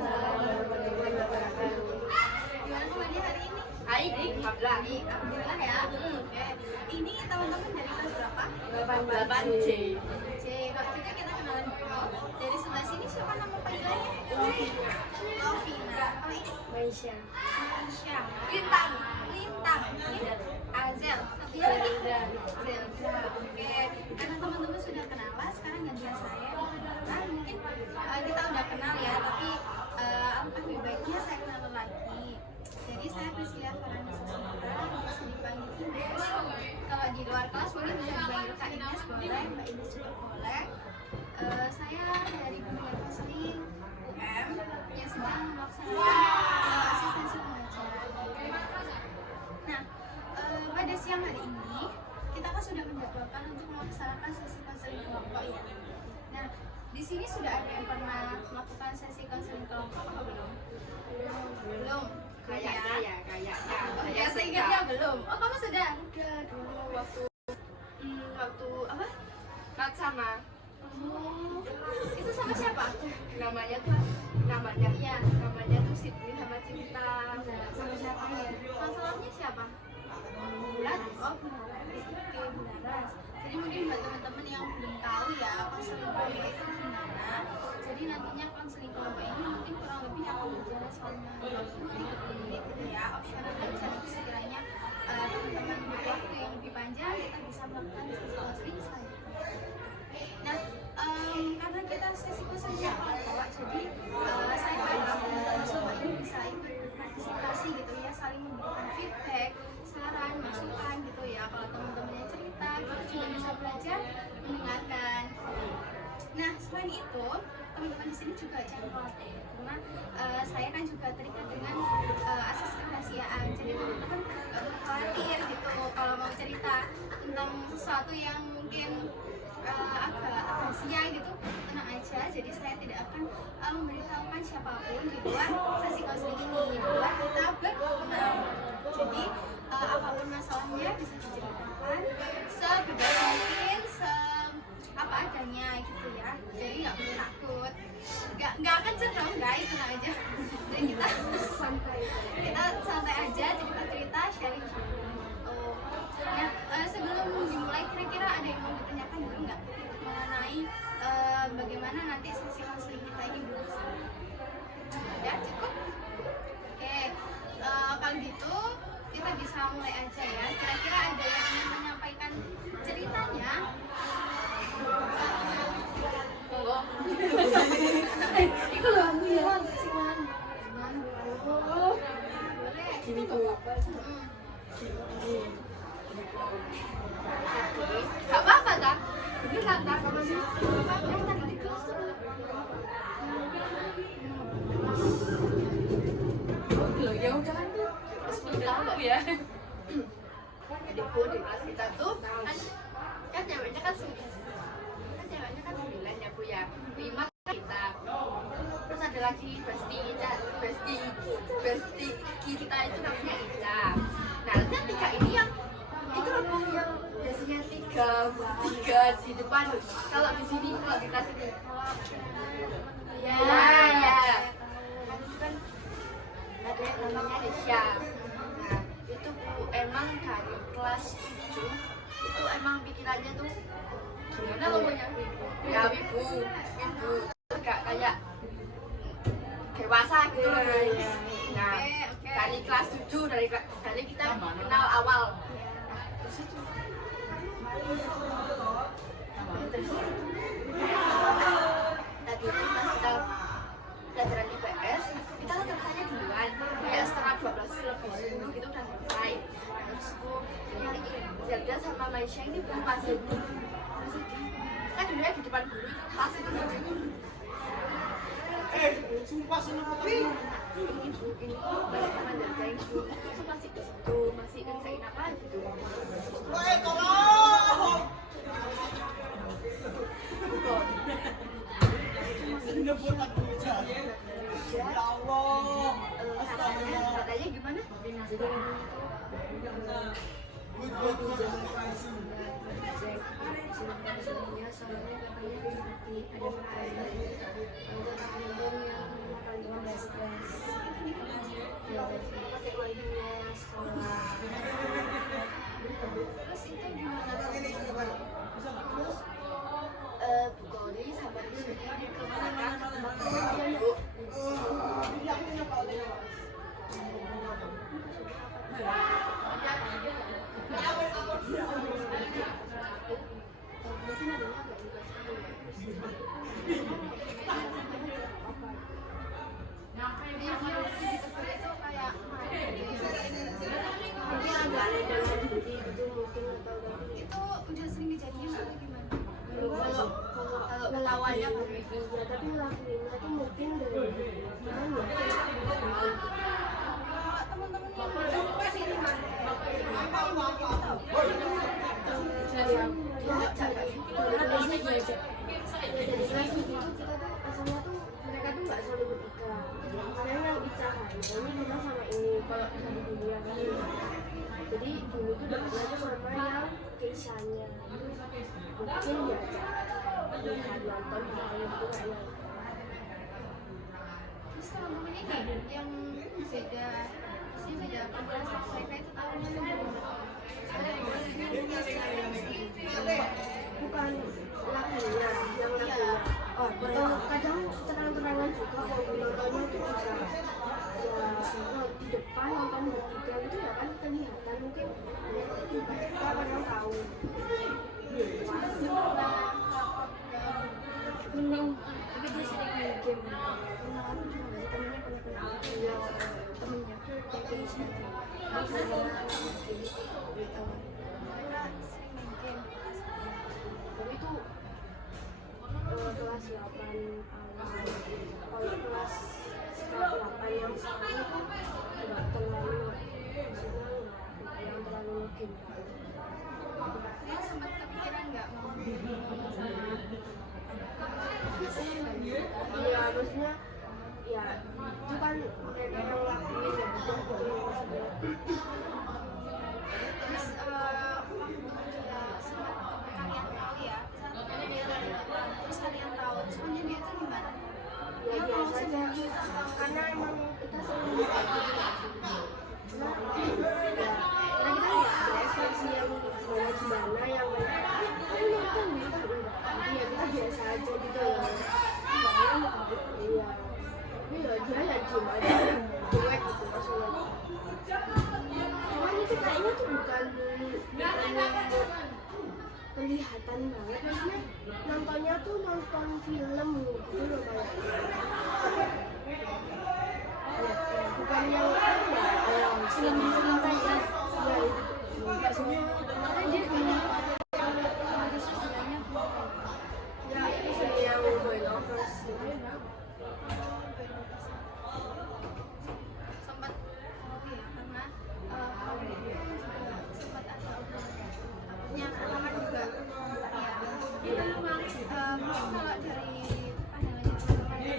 warahmatullahi wabarakatuh. Gimana kabarnya hari ini? Baik, alhamdulillah. Alhamdulillah ya. Oke. Ini teman-teman dari kelas berapa? 8C. C. Kalau gitu kita kenalan dulu. Dari sebelah sini siapa nama panggilannya? Lovina. Kalau ini? Maisha. Aisyah. Lintang. Lintang. Azel. Satu lagi? Zelda. Oke. Karena teman-teman sudah kenalan, sekarang gantian saya. Nah, mungkin kita udah kenal ya, tapi alangkah lebih baiknya saya kenal lagi. Jadi saya Priscilia Farhanisa Sumatra, bisa dipanggil Ines. Kalau di luar kelas mungkin bisa dipanggil Kak Ines, boleh, Mbak Ines juga boleh. Saya dari Bimbingan Konseling UM yang sedang melaksanakan asistensi pengajar. Nah, pada siang hari ini kita kan sudah menjadwalkan untuk melaksanakan sesi konseling kelompok ya. Nah, di sini sudah ada yang pernah melakukan sesi konseling kelompok apa belum? Belum. Kayaknya ya, kayaknya. Ya, seingatnya belum. Oh, kamu sudah? Udah dulu waktu apa? Laksana. Oh, itu sama siapa? Namanya Iya. tuh Sydney sama Cinta. Sama siapa ya? Masalahnya siapa? Bulan. Oh, Bularas. Oke, Bularas. Jadi mungkin buat teman-teman yang belum tahu ya konseling kelompok itu gimana. Jadi nantinya konseling kelompok ini mungkin kurang lebih akan berjalan selama 20-30 menit gitu ya. Opsional aja nanti sekiranya teman-teman butuh waktu yang lebih panjang, kita bisa melakukan sesi konseling selanjutnya. Nah, karena kita sesi konseling kelompok, jadi saya harap teman-teman semua ini bisa ikut berpartisipasi gitu ya, saling memberikan feedback, saran, masukan gitu ya. Kalau teman-temannya cerita, kita juga bisa belajar mendengarkan. Nah, selain itu, teman-teman di sini juga jangan khawatir karena saya kan juga terikat dengan asas kerahasiaan. Jadi teman-teman nggak perlu khawatir gitu kalau mau cerita tentang sesuatu yang mungkin agak rahasia gitu, tenang aja. Jadi saya tidak akan memberitahukan siapapun di luar sesi konseling ini, di luar kita berenam. Jadi apapun masalahnya bisa diceritakan sebebas mungkin, apa adanya gitu ya. Jadi nggak perlu takut, nggak akan cenderung guys, tenang aja. Dan kita santai aja, cerita sharing gitu. Nah, sebelum dimulai kira-kira ada yang mau ditanyakan dulu nggak mengenai bagaimana nanti sesi konseling kita ini berlangsung? Ya cukup. Oke, kalau gitu kita bisa mulai aja ya. Kira-kira ada yang ingin menyampaikan ceritanya? Monggo. Itu loh aku ya. Oh, boleh. Gini tuh. Gak apa-apa tak? Beneran tak? Kamu sih? Tadi di kelas dulu. Loh ya udah kan. Tahu ya. Jadi di kelas kita tuh kan ceweknya kan 9 ya Bu ya. 5 kita. Terus ada lagi bestie kita itu namanya Ica. Nah, kan 3 ini yang itu loh yang biasanya 3 di depan. Kalau di sini kalau di kelas ini ya. Kan ada yang namanya Desya. Nah, itu Bu emang dari kelas 7 itu emang pikirannya tuh gimana ngomongnya? Ya wibu gak kayak dewasa gitu loh. Nah, dari kelas 7 dari kita kenal awal. Terus itu tadi itu pas kita pelajaran IPS kita kan selesainya duluan kayak setengah 12 lebih 10 gitu udah selesai. Nah, terus aku yang Zelda sama Maisha ini belum masih kan dulunya di depan guru kelas itu sumpah seneng ini balik sama Zelda ini itu masih di situ masih ngerjain apa gitu. Woi, tolong! Nyebut aku aja. Ya Allah. Katanya gimana? Sebelumnya soalnya katanya ada pertanyaan yang paling kelas itu di kelas ya tadi pakai wajahnya sekolah. terus itu gimana Terus Bu Kori sama di sini dikenakan bakal Bu. Mungkin adanya agak juga di video itu kayak mungkin agak ada dalam diri gitu mungkin atau dari itu udah sering kejadian atau gimana? Kalau ketawanya begitu. ya tapi ngelakuinnya tuh mungkin dari gimana ya Kalau teman-teman yang di sini kan dari kelas itu kita tuh asalnya tuh mereka tuh nggak selalu bertiga saya yang bicara ini kita sama ini kalau dari dunia kan jadi dulu tuh dekatnya tuh sama yang Keisha-nya mungkin diajak lihat nonton hal itu kayaknya terus teman-teman ini yang beda sih beda kelas mereka itu tahunnya bukan lagunya yang lagunya atau kadang terang-terangan juga kalau nontonnya itu juga ya di depan nonton bertiga itu ya kan kelihatan mungkin kita kadang tahu belum tapi dia sering main game pernah aku juga nggak sih temennya pernah punya temennya yang kayak siapa makanya anak game tahu mereka sering main game tapi itu kelas 8 awal kalau kelas 8 yang sekarang itu nggak terlalu maksudnya nggak yang terlalu game dia sempat kepikiran nggak mau ya maksudnya ya itu kan mereka yang lakuin ya udah gitu loh maksudnya terus waktu dia sempat kalian tahu ya misalnya dia lagi nonton terus kalian tahu terus dia itu gimana? ya biasa aja karena emang kita sering cuma ya karena kita nggak ada ekspresi yang gimana yang kamu nonton gitu jadi ya kita biasa aja gitu ya makanya mau kabur iya tapi ya dia ya diem aja cuek gitu maksudnya cuman itu kayaknya tuh bukan yang kelihatan banget maksudnya nontonnya tuh nonton film gitu loh kayak bukan yang film aja ya itu maksudnya kan dia punya ya itu sih yang boy lovers gitu sempat ya karena kalau itu juga sempat ada takutnya anak juga ya mungkin kalau dari pandangannya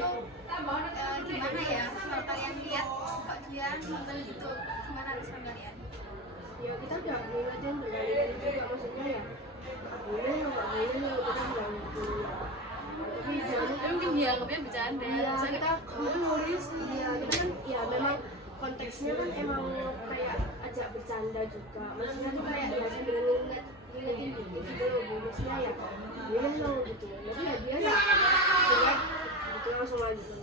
teman-teman itu gimana ya kalau kalian lihat kok dia nonton gitu gimana respon kalian? ya kita udah ngingetin berkali-kali juga maksudnya ya nggak boleh lo kita bilang gitu tapi jangan Mungkin dia anggapnya bercanda. iya kita nulis iya kita kan ya memang konteksnya kan emang kayak ajak bercanda juga maksudnya tuh kayak ya sambil ngingetin gitu loh Bu. Maksudnya ya boleh lo gitu tapi ya dia ya jelek gitu langsung aja gitu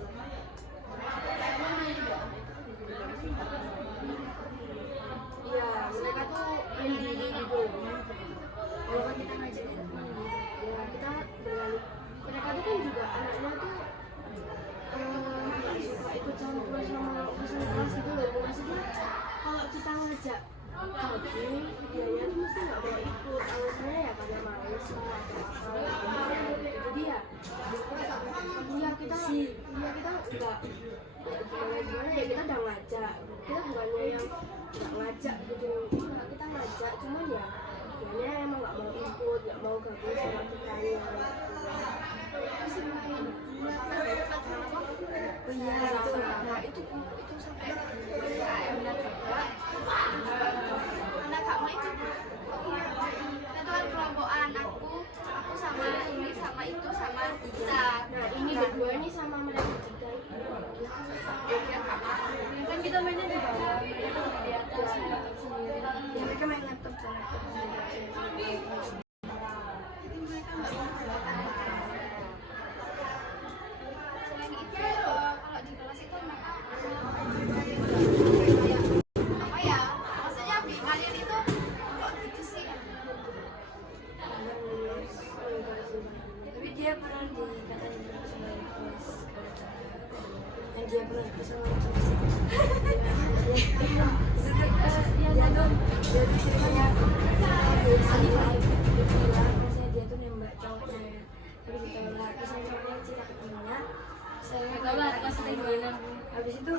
iya mereka tuh mandiri gitu kalau kan kita ngajarin ya kita berani mereka tuh kan juga anaknya tuh nggak suka ikut campur sama urusan kelas gitu loh maksudnya kalau kita ngajak gabung dianya tuh mesti nggak mau ikut alasannya ya karena males lah atau apa jadi ya kita nggak gimana ya kita udah ngajak kita bukannya yang nggak ngajak gitu nggak kita ngajak cuman ya dianya emang nggak mau ikut nggak mau gabung sama kita ya Terus main oh iya itu nah itu sampai anak kamu itu kita tuh kan kelompokan aku sama ini sama itu sama Isa nah ini berdua ini sama mereka bertiga itu Selain itu kalau di kelas itu mereka apa ya, maksudnya kalian itu kok gitu sih? Tapi dia pernah dikatain terus sama kelas dan dia pernah kesal sama kelas itu. Dia tuh ceritanya dia bilang maksudnya dia tuh nembak cowoknya tapi ditolak, terus yang cowoknya cerita ke temennya saya tolak kelas gimana. Habis itu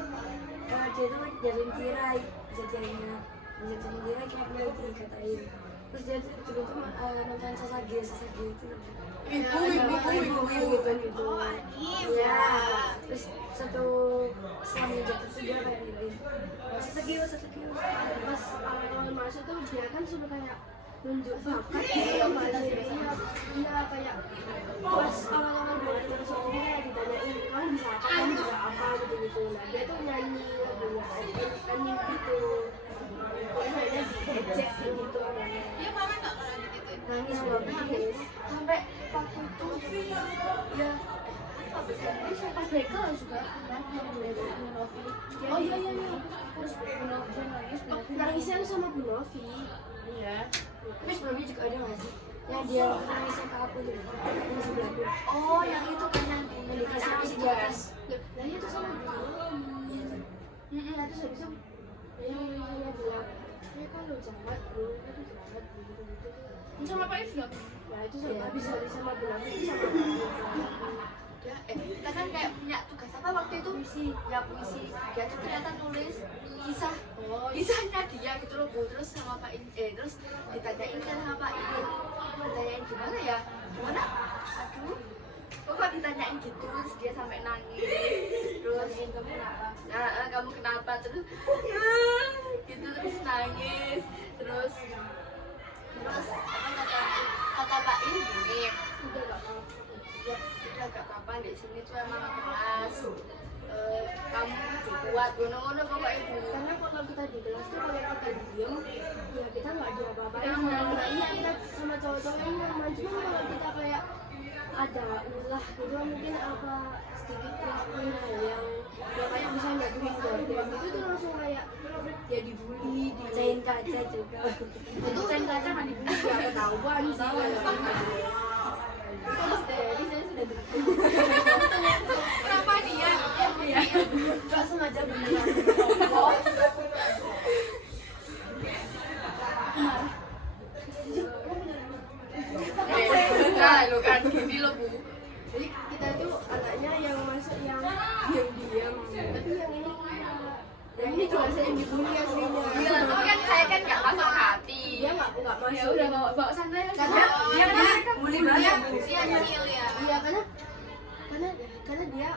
dia tuh jatuhin tirai jadinya tirai kayak mulai dikatain. Terus dia tuh nonton sasage itu ibu gitu. Oh, anim Ya, ya. terus satu selama jatuh tuh dia kayak nilai sasage pas awal masuk tuh dia kan suruh kayak nunjuk bakat gitu bahasa Indonesia. Iya kayak pas awal-awal banget masuk jadi kayak ditanyain kamu bisa apa, kamu bisa apa gitu. Nah dia tuh nyanyi lagunya nyanyi gitu. Pokoknya diejek gitu. Dia marah nggak kalau digituin? Nangis banget sampai waktu itu ya bisa pas bekel juga oh iya terus nangisnya sama Bu Novi. Iya tapi sebelumnya juga ada nggak sih yang dia nangisnya ke aku tuh yang di sebelahku. Oh, yang itu kan yang Yang di kelas masih di atas. Nah itu sama Bu Novi. Iya terus habis itu yang bilang ini kan lo jahat bro, itu jahat gitu. Sama Pak Ifdal. Nah itu sama habis sama Bu Novi itu sama Bu Novi. ya, kita kan kayak punya tugas apa waktu itu? Puisi. Ya puisi. Dia tuh ternyata nulis kisahnya dia gitu loh Bu. Terus sama Pak terus ditanyain kan sama Pak Ibu. Ditanyain gimana ya? Gimana? Aduh. Kok ditanyain gitu terus dia sampai nangis. Terus kamu kenapa? Nah, kamu kenapa? Terus gitu terus nangis. Terus apa kata Pak Ibu gini. Udah gak apa-apa di sini tuh emang keras. Kamu lebih kuat ngono-ngono kok Pak Ibu. Karena kalau kita di kelas tuh kalau kita diem ya kita nggak diapa-apain sama anak. Iya kita sama cowok-cowok yang nyaman. Cuma kalau kita kayak ada ulah gitu mungkin apa sedikit ngelakuin hal yang kayak bisa jatuhin gorden gitu tuh langsung kayak ya dibully, dicain kaca juga. Itu cain kaca kan dibully ya ketahuan sih. Terus jadi saya sudah Kenapa dia? iya nggak sengaja beneran. Nah, lo kan gini lo Bu. Jadi kita tuh anaknya yang masuk yang diam-diam, tapi yang ini juga saya yang dibully aslinya. Iya, tapi kan saya kan nggak masuk hati. Dia nggak masuk. Ya udah bawa santai aja. Karena dia bully banget. Dia chill ya. Iya karena dia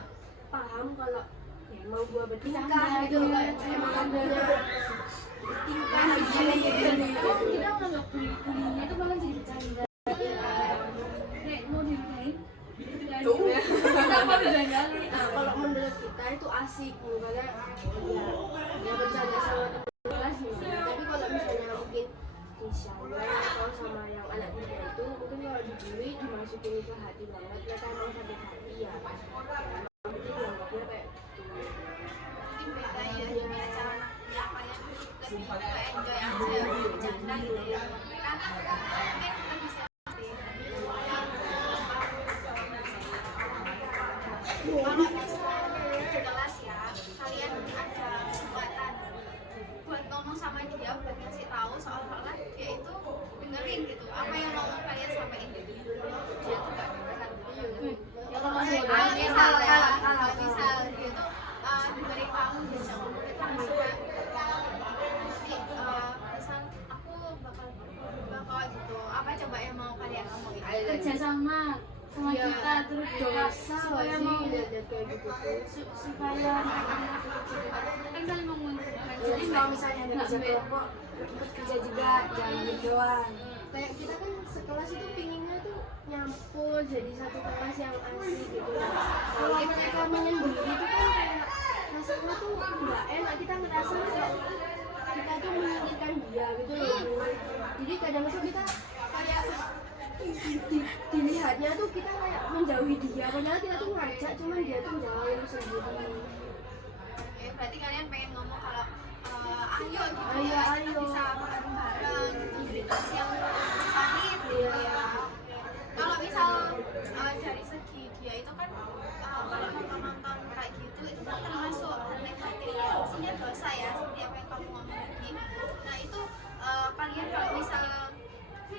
paham kalau ya emang gua bertingkah gitu loh kayak emang adanya tingkah gini gitu. Kita udah nggak bully-bullynya itu malah jadi bercanda. Nek mau dimain? Tuh. Kita mau bercanda. Nah, kalau menurut kita itu asik karena ya bercanda sama teman kelas gitu. Tapi kalau misalnya mungkin misalnya atau sama yang anak muda itu mungkin kalau dibully dimasukin ke hati banget mereka emang sakit hati ya. Mungkin dianggapnya kayak gitu. Mungkin beda ya gimana cara ya kalian lebih enjoy aja bercanda gitu ya. Mereka mungkin lebih sensitif. Kalau misalnya di kelas ya, kalian ada kesempatan buat ngomong sama dia, buat ngasih tahu seolah-olah dia itu dengerin gitu. Apa yang mau kalian sampaikan ke dia? Dia tuh gak dengerin. Ya kalau misal ya, kalau misal dia tuh dengerin kamu bisa ngomong itu misalnya nanti misal aku bakal berubah kok gitu. Apa coba yang mau kalian ngomongin? Kerjasama sama Iya. kita terus dosa Supaya sih mau- lihat kayak gitu Supaya kan saling menguntungkan. jadi kalau misalnya ada kerja kelompok ikut kerja juga jangan diem doang. Kayak kita kan sekelas itu pinginnya tuh nyampur jadi satu kelas yang asik gitu. Kalau mereka menyendiri itu kan kayak rasanya tuh nggak enak, kita ngerasa kayak kita tuh menyingkirkan dia gitu loh Bu. Jadi kadang tuh kita kayak dilihatnya tuh kita kayak menjauhi dia, padahal kita tuh ngajak, cuman dia tuh jauh sendiri. Berarti kalian pengen ngomong kalau ayo gitu Ayo, ya, kita ayo. bisa bareng-bareng gitu, meditasi yang sakit gitu ya. Kalau misal dari segi dia itu kan kalau nonton kayak gitu itu kan termasuk hal negatif ya, maksudnya dosa ya, seperti apa yang kamu ngomong tadi. Nah itu kalian kalau misal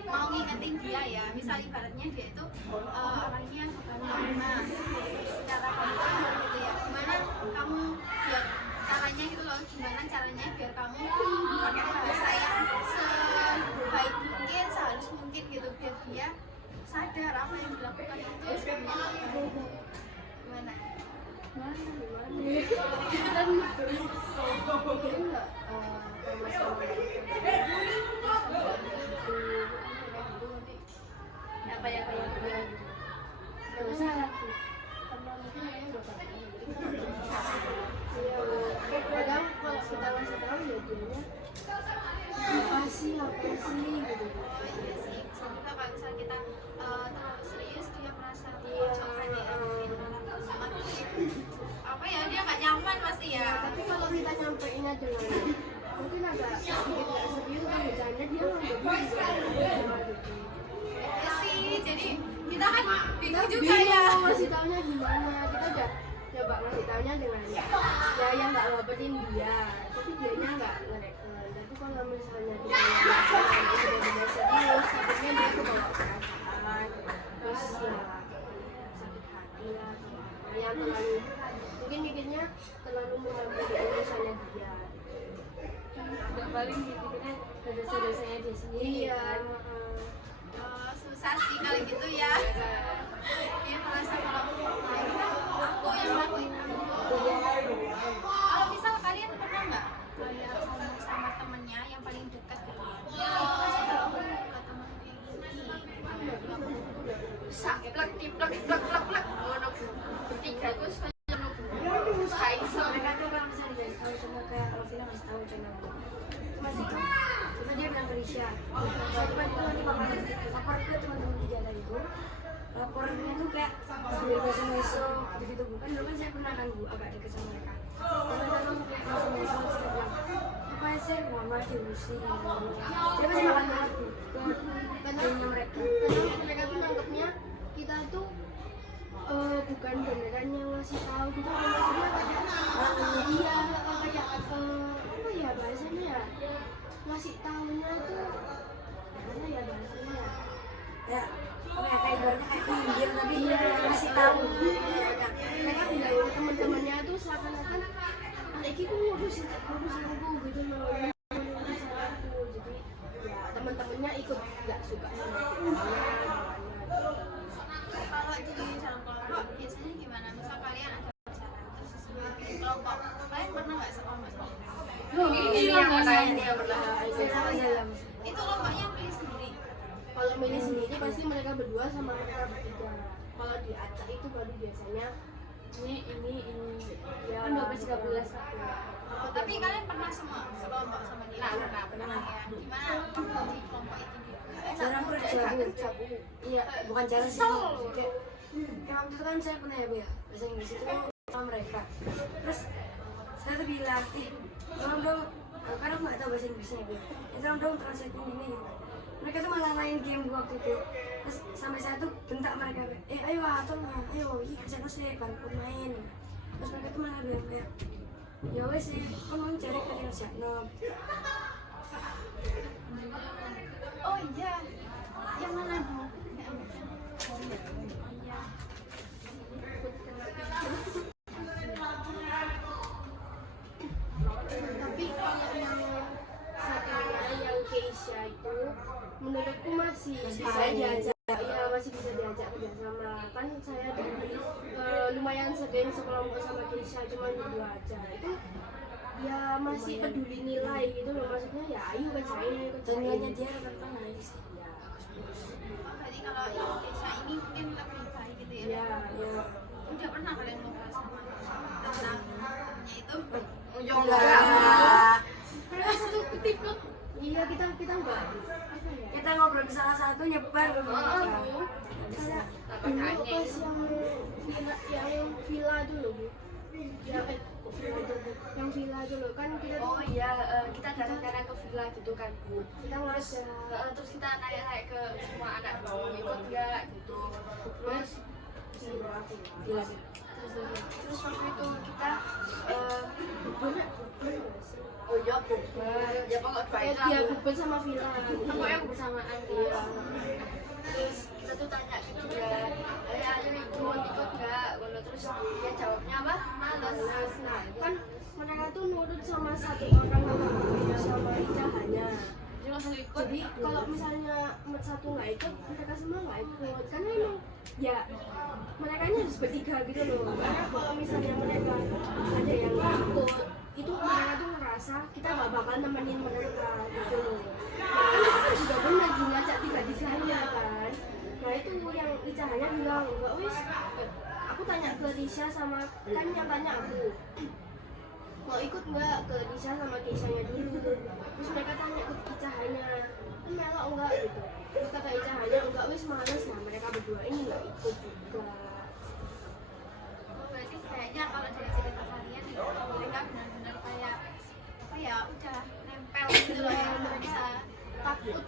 mau ngingetin dia ya, misal ibaratnya dia itu orangnya bukan normal secara kamu tegur gitu ya, gimana kamu biar caranya gitu loh, gimana caranya biar kamu pakai bahasa yang sebaik mungkin, sehalus mungkin gitu, biar dia sadar apa yang dilakukan itu sebenarnya gimana? Kan mungkin nggak Apa yang kayak dia? nggak usah lagi, karena mungkin dia udah tahu. Iya, kadang kalau kita ngasih tahu ya dianya apa sih gitu. Iya sih, bisa juga kalau misal kita terlalu serius dia merasa terpojokkan ya, mungkin apa ya, dia nggak nyaman pasti ya. Tapi kalau kita nyampeinnya dengan mungkin agak sedikit nggak serius kan bercanda, dia nggak bisa gitu. Ya sih, jadi kita kan bingung juga Bingung ya. ngasih taunya gimana, kita udah coba ngasih taunya dengan ya yang nggak ngopetin dia, tapi dianya nggak ngereken. Tapi kalau misalnya dia benar-benar serius, takutnya dia tuh bawa perasaan, terus ya sakit hati lah, yang terlalu mungkin mikirnya terlalu mengambil urusannya dia. Udah paling dipikirnya ada dosa-dosanya dia sendiri. Iya. Kan? Susah sih kalau gitu ya. Dia merasa kalau "Nah, ini kan aku yang lakuin aku." Kalau misal kalian pernah nggak kayak ngomong sama temennya yang paling dekat gitu ya, itu kasih tahu ke temenmu yang ini Saklek tiplek plek plek plek. Ono bertiga tuh kayak ono saiso. Mereka tuh kalau misalnya dikasih tahu cuma kayak kalau Vina ngasih tahu channel Mas itu cuma dia bilang ke Risha coba itu nanti lapor ke teman-teman di jalan itu, lapornya tuh kayak sambil meso gitu bukan dulu kan saya pernah kan Bu agak dekat sama mereka, karena kan kayak meso saya bilang apa sih mama diurusin dia pasti makan banget tuh ke dunia mereka, karena mereka tuh nganggapnya kita tuh bukan beneran yang ngasih tahu gitu, maksudnya kayak iya kayak apa ya bahasanya ya, ngasih tahunya itu gimana ya bahasanya ya kayak ibaratnya kayak pinggir tapi ngasih tahu. Mereka bilang ke teman-temannya tuh seakan-akan lagi aku ngurusin aku gitu loh, ngurusin aku, jadi ya teman-temannya ikut nggak suka sama kita. kalau di dalam kelompok biasanya gimana? Misal kalian ada pacaran terus di kelompok, kalian pernah nggak sekelompok sama dia? Ini yang pertanyaan yang pernah Itu kelompoknya yang pilih sendiri. Kalau milih sendiri pasti mereka berdua sama mereka bertiga. Kalau diacak itu baru biasanya ini ya kan 12-13 aku. Tapi kalian pernah semua sekelompok sama dia? Pernah. Ya. Gimana waktu di kelompok itu dia? jarang kerja Bu. Iya, bukan jarang sih. Kayak waktu itu kan saya pernah ya Bu ya bahasa Inggris itu sama mereka. Terus saya tuh bilang, tolong dong, karena aku nggak tahu bahasa Inggrisnya Bu. Tolong dong translate ini gitu. Mereka tuh malah main game waktu itu. Terus sampai saya tuh bentak mereka, ayo tolong, ayo, kerja sih, bantu main. Terus mereka tuh malah bilang kayak, ya wes sih, kamu cari kerja no. Oh iya, yang mana Bu? Iya. Tapi kalau yang satunya yang Keisha itu menurutku masih bisa diajak, ya masih bisa diajak kerjasama. Kan saya lumayan sering sekelompok sama Keisha, cuma berdua aja. Itu ya masih peduli nilai gitu loh, maksudnya ya ayo kerjain. Nilainya dia rata-rata naik sih. Berarti kalau yang desa ini mungkin lebih baik gitu ya? Ya. Udah pernah kalian ngobrol sama tentang temennya itu? Enggak. Mereka satu tipe. Iya kita enggak apa ya? Kita ngobrol ke salah satu nyebar ke Oh. kayak Apa dulu tanya? pas yang villa dulu Bu. Kok villa dulu? Yang villa dulu kan kita Oh iya, kita datang-datang ke villa gitu kan Bu. kita ngajak Terus kita naik ke semua anak Bu, ikut nggak gitu. Terus gila. terus waktu itu kita Bener. oh iya bukber ya pokoknya dua itu Dia aku bukber sama villa. pokoknya aku bersamaan gitu. Terus kita tuh tanya ke dia, ayo ikut nggak? Kalau terus dia jawabnya apa? Males. Nah, kan mereka tuh nurut sama satu orang sama icahannya. Dia langsung ikut. Jadi kalau misalnya satu nggak ikut, mereka semua nggak ikut. Karena emang ya mereka ini harus bertiga gitu loh. Karena kalau misalnya mereka ada yang nggak ikut, itu mereka tuh ngerasa kita nggak bakal nemenin mereka gitu loh. Nah, itu kan juga benar ngajak tiga-tiganya kan. Nah itu yang icahannya bilang enggak wis. Aku tanya ke Risha sama kan yang tanya aku mau ikut nggak ke Risha sama Keisha-nya dulu. Terus mereka tanya ke Icahannya kan melok enggak gitu. Terus kata Icahannya enggak wis males. Nah mereka berdua ini nggak ikut juga. Berarti kayaknya kalau dari cerita kalian itu mereka benar-benar kayak apa ya udah nempel gitu loh ya nggak bisa Takut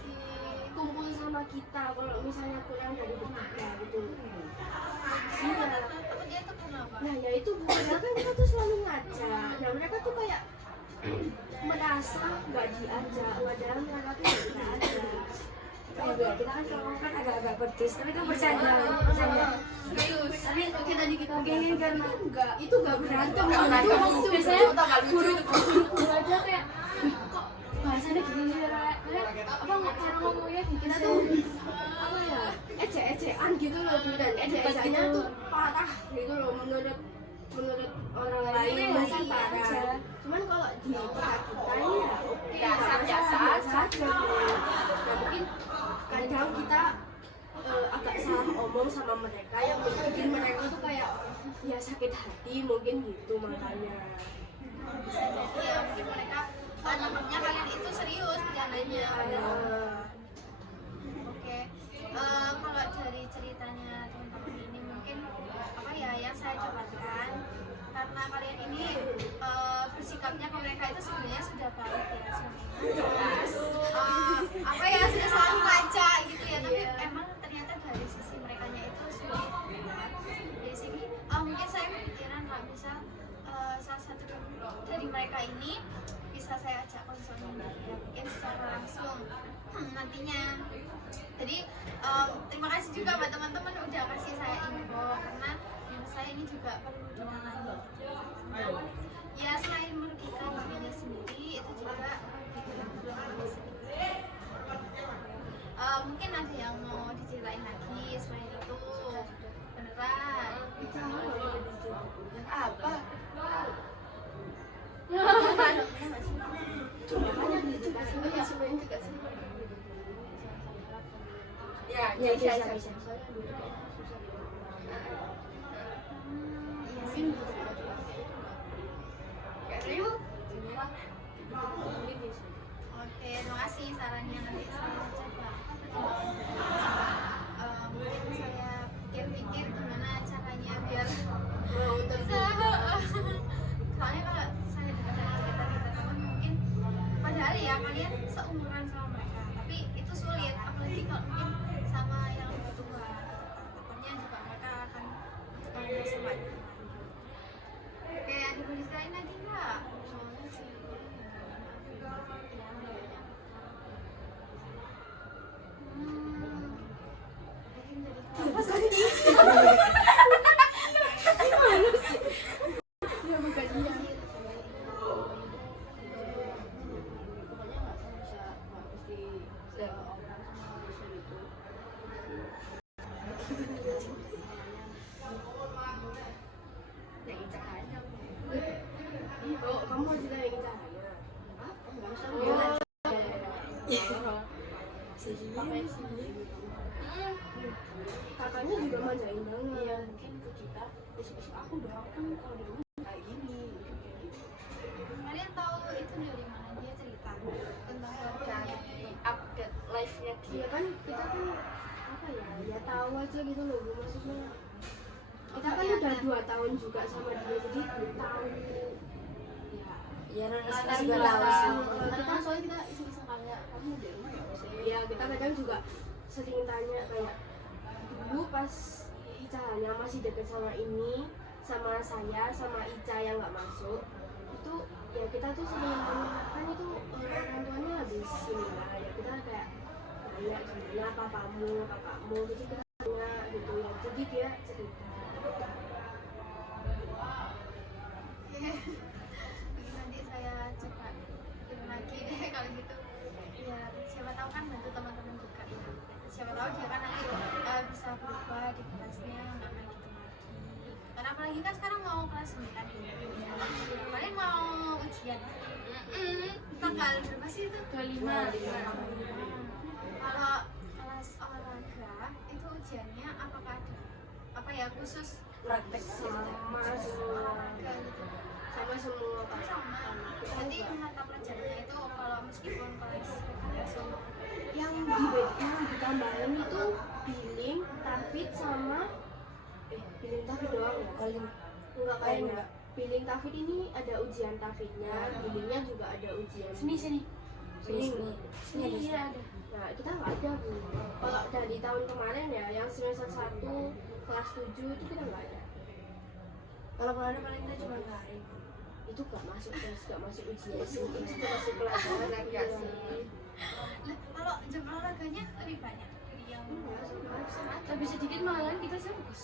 kumpul sama kita kalau misalnya kurang dari bertiga gitu. Iya. takut dia tuh kenapa? Nah ya itu padahal kan kita tuh selalu ngajak. Nah mereka tuh kayak merasa nggak diajak, padahal mereka tuh nggak diajak. Enggak, kita kan kalau kan agak-agak pedes, tapi kan bercanda. Serius. Tapi oke tadi kita pengen karena enggak, itu enggak berantem. Berantem. Itu biasanya Tanggal lucu itu. guru aja kayak kok bahasanya gini sih apa nggak cara ngomongnya kita tuh apa ya ecek-ecekan gitu loh bukan ecek-ecekannya tuh parah gitu loh menurut orang lain masih parah. Cuman kalau di pihak kita ini ya oke Biasa saja. Nah mungkin kadang kita agak salah omong sama mereka yang bikin mereka tuh kayak ya sakit hati mungkin gitu makanya. Bisa jadi ya mungkin mereka anaknya kalian itu serius bercandanya padahal oke. Kalau dari ceritanya teman-teman ini mungkin apa ya yang saya dapatkan karena kalian ini bersikapnya ke mereka itu sebenarnya sudah baik ya jelas apa ya sudah selalu ngaca gitu ya tapi emang ternyata dari sisi merekanya itu sulit ya. Dari sini mungkin saya kepikiran kalau misal salah satu dari mereka ini bisa saya ajak konseling ya mungkin secara langsung nantinya. Jadi terima kasih juga buat teman-teman udah kasih saya info karena menurut saya ini juga perlu ditangani. Ya selain merugikan dirinya sendiri itu juga merugikan kedua orang sendiri. Mungkin ada yang mau diceritain lagi selain itu beneran Apa? Ya, Ya bisa. Oke, terima kasih sarannya nanti saya coba. Mungkin saya pikir-pikir gimana caranya biar bisa. Soalnya kalau saya dengar cerita kita teman mungkin padahal ya kalian seumuran sama mereka, tapi itu sulit apalagi kalau mungkin sama yang lebih tua. Takutnya juga mereka akan sempat. Oke, ada mau diceritain lagi nggak? Soalnya sih. Apa tadi? Ya bukan dia. Oh, kamu mau cerita yang caranya? Kakaknya juga manjain banget. Iya, mungkin ke kita besok aku doakan kalau dia kayak gini. Kalian tahu itu dari mana dia cerita tentang keluarganya? Update live-nya dia. Iya kan aja gitu loh Bu, maksudnya kita kan udah 2 tahun juga sama dia, jadi tahu Ya kita Ras juga tahu sih. kita soalnya kita iseng-iseng kayak kamu udah ini nggak sih ya, kita kadang juga sering tanya kayak dulu pas Ica yang masih deket sama ini, sama saya, sama Ica yang nggak masuk itu ya kita tuh sering tanya kan itu orang tuanya habis seminar ya, kita kayak tanya gimana papamu, kakakmu, jadi kita tanya gitu ya, jadi dia cerita. Nanti saya coba kirim lagi deh kalau gitu. Ya siapa tahu kan bantu teman-teman juga. Siapa tahu dia kan nanti bisa berubah di kelasnya, nggak kayak gitu lagi. Karena apalagi kan sekarang mau kelas 9 ya. Paling mau ujian. Tanggal berapa sih itu? 25. Kalau kelas olahraga itu ujiannya apakah ada apa ya khusus Praktek Sama semua olahraga gitu? sama semua Oh, sama. Berarti mata pelajarannya itu kalau meskipun kelas yang ditambahin itu billing, tafid sama billing tafid doang ya? paling Enggak kayaknya. Billing tafid ini ada ujian tafidnya, billingnya juga ada ujian. sini Iya ada. Nah kita nggak ada Bu. Kalau dari tahun kemarin ya, yang semester 1 kelas 7 itu kita nggak ada. kalau ada paling kita cuma ngaring. Itu nggak masuk tes, nggak masuk ujian sih. Itu masuk pelajaran Enggak iya. sih. Nah, kalau jam olahraganya lebih banyak dari yang Enggak, sama. Lebih sedikit malahan kita serius.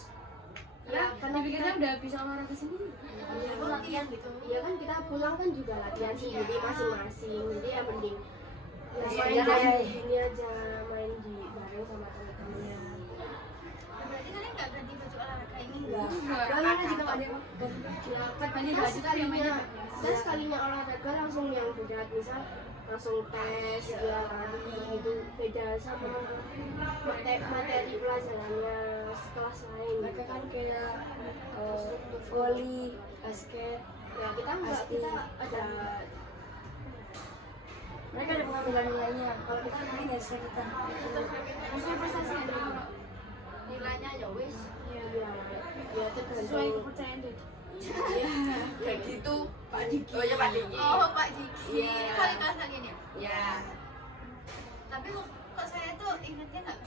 Ya, karena Pikirnya udah bisa olahraga sendiri. oh, latihan gitu. Iya kan kita pulang kan juga latihan sendiri masing-masing, jadi ya mending ya Iya, main iya, iya. gini aja, main di bareng sama teman-teman. Nah, berarti kalian nggak ganti baju olahraga ini? Enggak. Kalian juga nggak ada yang ganti baju. Ya kan Ganti kita baju tapi yang mainnya sekalinya olahraga langsung yang berat, misal langsung tes ya lari gitu, beda sama materi pelajarannya sekelas lain. Mereka kan kayak volley, basket. Ya kita enggak, Pasti. kita ada Mereka ada pengambilan nilainya. Kalau kita main dari kita. Maksudnya prestasi ada Nilainya ya wis. ya tergantung Sesuai kepercayaan diri. ya Kayak gitu. Pak Diki. Oh ya Pak Diki. oh Pak Diki Iya. kali kelas kalian ya? Ya. Tapi kok saya tuh ingatnya nggak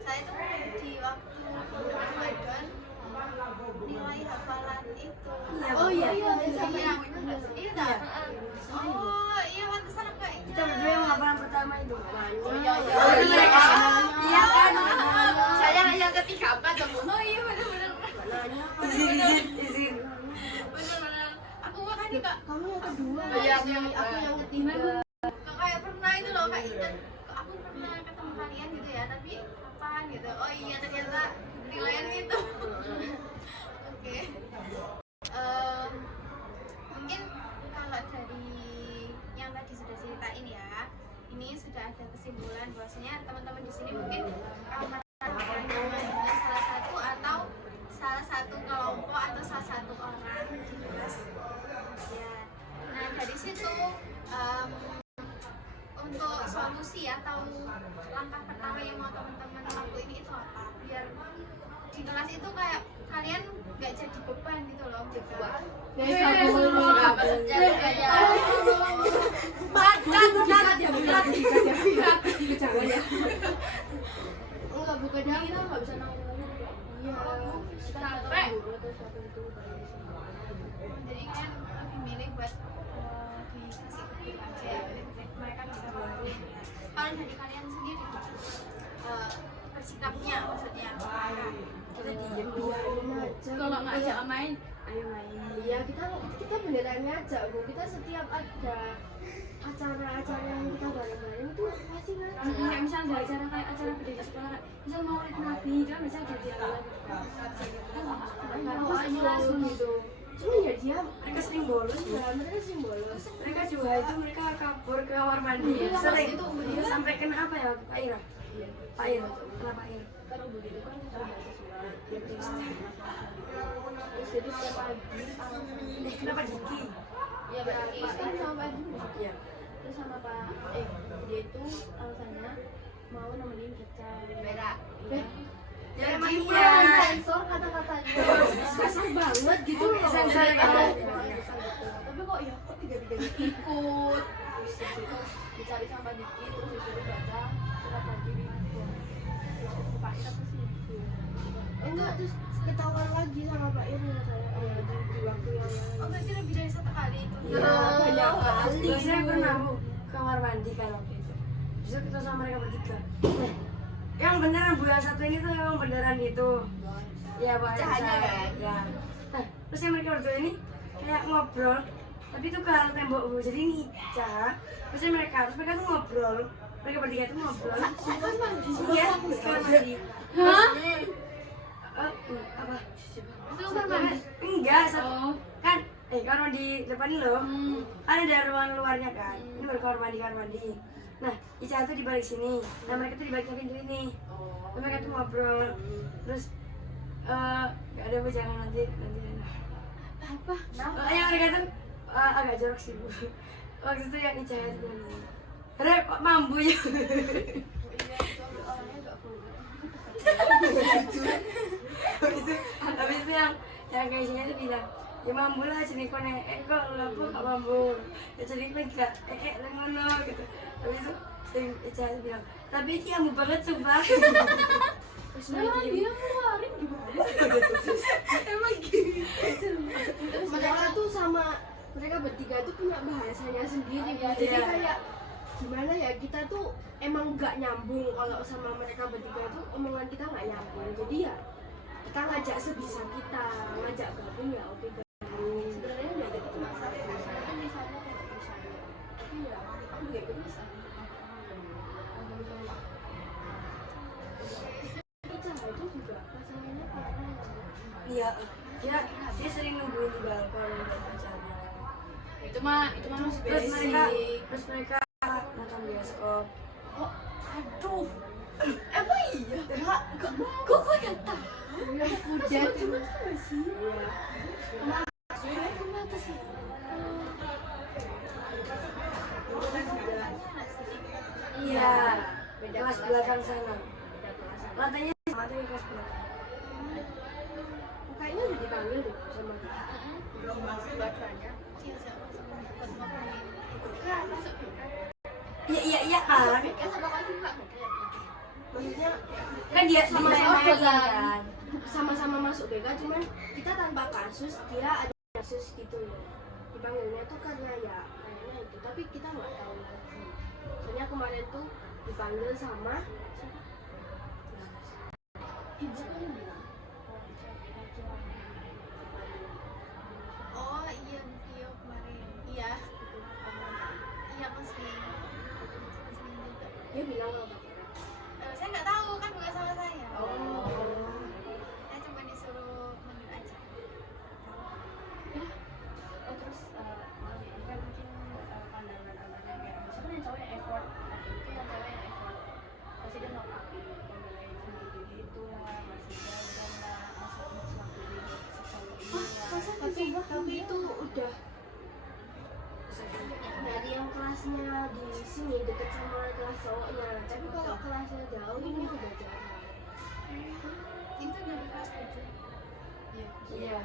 saya tuh di waktu Ramadan nilai hafalan itu Oh iya iya sama yang iya nggak? Oh iya pantesan aku kayak Kita berdua yang laporan pertama itu. Oh iya iya. Oh, iya. Iya kan? Saya yang ketiga apa tuh? oh iya benar-benar Izin. benar-benar aku makanya kak Kamu yang kedua. Iya, aku yang ketiga. kok kayak pernah itu loh kak Intan kok aku pernah ketemu kalian gitu ya tapi kapan gitu oh iya ternyata nilainya gitu oke. Mungkin kalau dari yang tadi sudah ceritain ya ini sudah ada kesimpulan bahwasanya teman-teman di sini mungkin merasakan nyaman dengan salah satu atau salah satu kelompok atau salah satu orang di kelas ya. Nah dari situ untuk solusi atau langkah pertama yang mau teman-teman lakuin itu apa biar di kelas itu kayak kalian nggak jadi beban gitu loh beban Enggak bukan dia kita nggak bisa nongkrong. Iya. Kita nggak tahu guru atau siapa itu. jadi kan lebih milih buat dikasih ke guru aja ya mereka bisa bantu kalau dari kalian sendiri bersikapnya maksudnya Kita diem. Biarin aja. Kalau nggak ajak main, ayo main. Iya kita beneran ngajak Bu. Kita setiap ada acara-acara yang kita bareng-bareng itu pasti ngajak. Kayak misal ada acara kayak acara gede di sekolah, misal Maulid Nabi, kan biasanya ada dialog. Kalau aja langsung gitu. Cuma ya dia Mereka sering bolos. ya mereka sih bolos. Mereka juga itu mereka kabur ke kamar mandi. Sering. Sampai kena apa ya? Pak Ira. Pak Ira. Kena Pak Ira. Kan ibu itu kan sudah mahasiswa. Dia periksa. Terus jadi setiap pagi Kenapa Diki? ya Pak kan sama Pak Ibu. Iya. Terus sama Pak dia itu alasannya mau nemenin kita. Berak. Ya Emang iya. kurang sensor kata-katanya. Kasar banget gitu loh. Sensor kata. Tapi kok ya kok tiga-tiganya ikut. Dicari sama Diki terus disuruh baca surat lagi di Pak Ir apa sih? Enggak, terus ketahuan lagi sama Pak Ir kayak di waktu yang Oh berarti lebih dari 1 kali itu. ya banyak kali. Saya pernah bu kamar mandi kan waktu itu. Terus kita sama mereka bertiga. Nah, yang beneran Bu yang satu ini tuh emang beneran itu. Ya Pak. Cahaya kan? Ya. Nah, terus yang mereka berdua ini kayak ngobrol, tapi itu ke arah tembok Bu. Jadi ini Ica. Terus mereka tuh ngobrol. Mereka bertiga tuh ngobrol. Kan mandi. Iya, kamar mandi. Hah? Apa? Itu kamar mandi. Enggak, satu. Kan kamar mandi depan ini loh. Kan ada ruangan luarnya kan. Ini baru kamar mandi. Nah, Ica tuh di balik sini. Nah, mereka tuh di baliknya pintu ini. Nah, mereka tuh ngobrol. Terus gak ada Bu, jangan nanti. Apa? Yang mereka tuh agak jorok sih Bu. Waktu itu yang Ica itu bilang, "Re, kok mambu ya?" Habis itu yang kayak sini tuh bilang, "Ya mambu lah, sini kok kok lapu gak mambu." Ya jadi gak lengono gitu. Habis itu sing Ica tuh bilang, "Tapi ini ambu banget sumpah." Nah, dia ngeluarin gimana? Emang gini. Terus mereka tuh sama mereka bertiga tuh punya bahasanya sendiri ya. Jadi Iya. kayak gimana ya, kita tuh emang nggak nyambung kalau sama mereka bertiga tuh, omongan kita nggak nyambung. Jadi ya kita ngajak sebisa kita, ngajak gabung ya oke gabung. Sebenarnya nggak ada itu masalah, masalahnya kan misalnya kayak misalnya, tapi ya aku nggak ikut bisa. Itu juga masalahnya karena Iya, dia sering nungguin di balkon buat pacarnya. Itu mah masih Terus mereka nonton bioskop. oh, aduh, emang iya? Kok gak tahu? Udah cuma tuh sih. Kenapa sih? Iya, kelas belakang sana. Lantainya sama tapi kelas belakang. Kayaknya udah dipanggil deh sama belum masuk baterainya. Iya siapa sama buat ngomongin. kan masuk kan? Iya kan. Kan sama kasih Pak. Maksudnya Kan dia sama-sama dia kan. Sama-sama masuk BK, cuman kita tanpa kasus, dia ada kasus gitu loh. Dipanggilnya tuh karena ya kayaknya itu, tapi kita nggak tahu lagi. Soalnya kemarin tuh dipanggil sama ibu kan bilang Oh iya kemarin. Iya. Iya pasti. juga. dia bilang apa? Saya nggak tahu kan bukan sama saya. Oh. Saya cuma disuruh manggil aja. Oh terus kan mungkin pandangan abangnya kayak misalkan yang cowok yang effort, nah itu yang cewek yang effort pasti dia nggak pakai pembelain sendiri gitu lah, masih dia udah nggak masuk waktu di si cowok ini lah. Tapi itu udah dari yang kelasnya di sini deket sama kelas cowoknya, tapi kalau kelasnya jauh ini udah jauh. Itu dari kelas 7. Iya.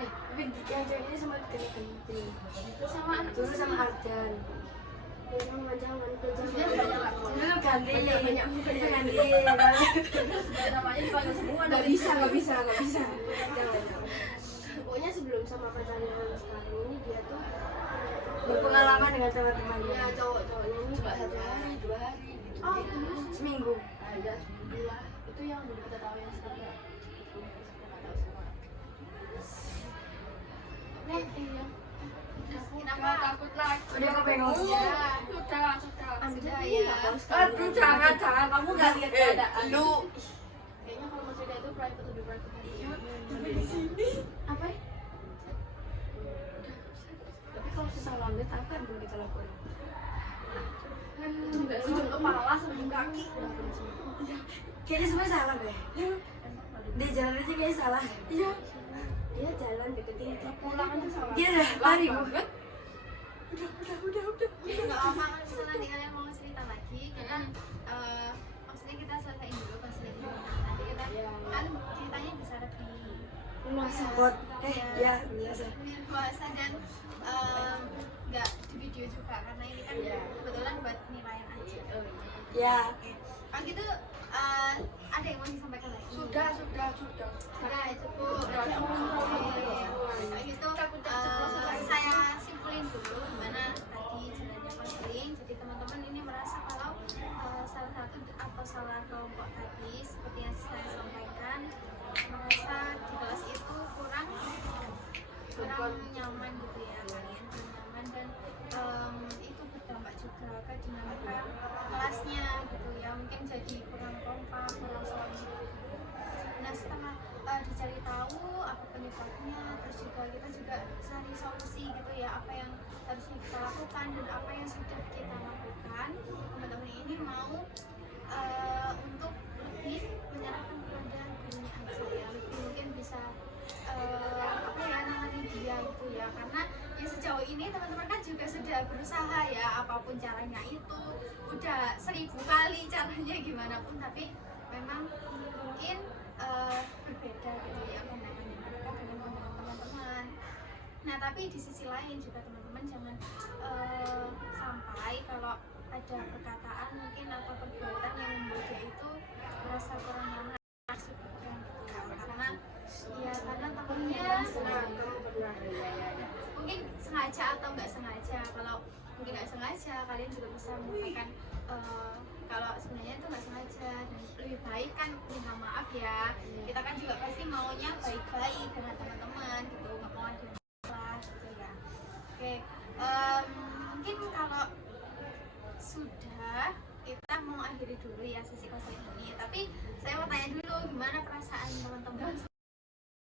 Tapi yang ceweknya sama ganti. Sama anak Dulu sama Ardan. Jangan Dulu ganti. banyak Itu ganti. namanya dipanggil semua, nggak bisa jangan. Pokoknya sebelum sama pacarnya yang sekarang ini dia tuh Berpengalaman dengan teman-temannya. ya cowok-cowoknya ini Cuma 1 hari, 2 hari gitu. oh terus Seminggu. Ada seminggu lah. itu yang dulu kita tahu yang sekarang ya itu kita nggak tahu semua. Iya. Kenapa? Takut lagi. Udah kok bengong. Sudah. Ambil Sudah, ya. ya. Aduh, jangan. Kamu nggak lihat keadaan. Lu kayaknya kalau mau cerita itu private lebih private. Apa? Tapi kalau susah lanjut apa yang perlu kita lakukan? Ujung kepala sama kaki. Kayaknya semua salah deh. Dia jalan aja kayaknya salah. Iya. Dia jalan deketin kita. Pulang aja sama. Dia udah lari Bu. nggak apa kalau misalnya nanti kalian mau cerita lagi kita maksudnya kita selesaiin dulu konseling nanti kita kan ceritanya bisa lebih Spot. Ya biasa. lebih dewasa dan nggak di video juga karena ini kan kebetulan buat penilaian aja. Ya. Oke, kalau gitu ada yang mau disampaikan lagi? Sudah. Sudah cukup. Kayak gitu saya simpulin dulu gimana tadi jalannya konseling. Jadi teman-teman ini merasa kalau salah satu atau salah kelompok tadi seperti yang saya sampaikan merasa di kelas itu kurang nyaman gitu ya kalian kurang nyaman dan itu berdampak juga ke dinamika kelasnya gitu ya mungkin jadi kurang kompak kurang solid gitu. Nah setelah dicari tahu apa penyebabnya terus juga kita juga cari solusi gitu ya apa yang harusnya kita lakukan dan apa yang sudah kita lakukan teman-teman ini mau untuk lebih menyerahkan kepada gurunya aja ya lebih mungkin bisa apa ya nangani dia gitu ya karena ya sejauh ini teman-teman kan juga sudah berusaha ya apapun caranya itu udah 1000 kali caranya gimana pun tapi memang mungkin berbeda gitu ya pandangannya mereka dengan pandangan teman-teman. Nah tapi di sisi lain juga teman-teman jangan sampai kalau ada perkataan mungkin atau perbuatan yang membuat dia itu merasa kurang nyaman maksudnya gitu ya karena takutnya mungkin sengaja atau nggak sengaja kalau mungkin nggak sengaja kalian juga bisa mengatakan kalau sebenarnya itu nggak sengaja dan lebih baik kan minta maaf ya kita kan juga pasti maunya baik-baik dengan teman-teman gitu nggak mau ada masalah gitu ya. Oke mungkin kalau sudah kita mau akhiri dulu ya sesi konseling ini tapi saya mau tanya dulu gimana perasaan teman-teman